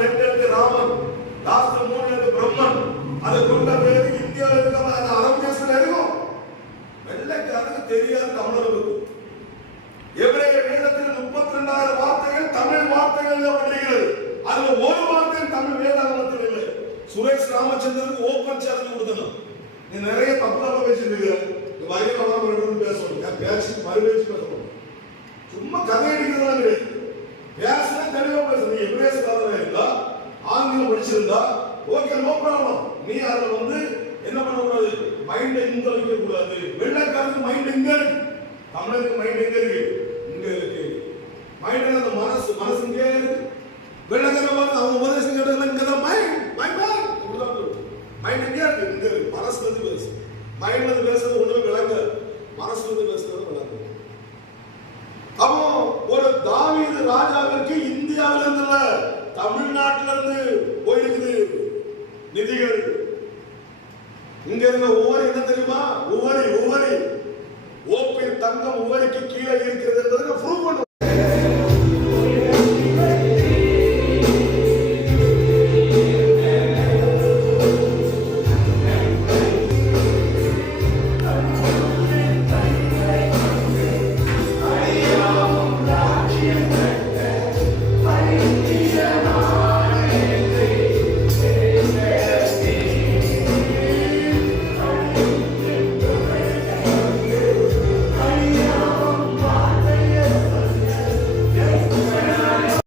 2 Raman, last 3 பிரம்மன். அது கொண்ட பேரு இந்தியாவில் இருக்க அரபு தேசத்துல இருக்கும். வெள்ளைக்காரனுக்கு தெரியாது தமிழர்களுக்கு. எபிரேய வேதத்தில் 32,000 வார்த்தைகள் தமிழ் வார்த்தைகள் வருகிறது. அதுல ஒரு வார்த்தை தமிழ் வேதாகமத்தில் இல்லை. சுரேஷ் ராமச்சந்திரனுக்கு ஓபன் சேலஞ்ச் கொடுத்தணும். நீ நிறைய தப்பு பேசிட்டு வரைக்கும் பேசணும், பேச்சு மறுபேச்சு பேசணும். சும்மா கதை அடிக்கிறதா கிடையாது. பேசுனா தெளிவா பேசணும். எபிரேயஸ்காரனா இருந்தா ஆங்கிலம் படிச்சிருந்தா ஓகே, நோ ப்ராப்ளம். நீ அதுல என்ன பண்ணக்கூடாது, மைண்ட இங்க வைக்க கூடாது. வெள்ளைக்காரனுக்கு மைண்ட் எங்க இருக்கு, தமிழருக்கு மைண்ட் எங்க இருக்கு, இங்க இருக்கு. மைண்ட் அந்த மனசு இங்க இருக்கு. வெள்ளைக்காரன் அவங்க உபதேசம் கேட்டதுல இங்கதான் மைண்ட் மைண்ட் எங்க இருக்கு, இங்க இருக்கு. மனசுல இருந்து பேசு. மைண்ட்ல இருந்து பேசுறது ஒண்ணுமே விளங்க, மனசுல இருந்து பேசுறது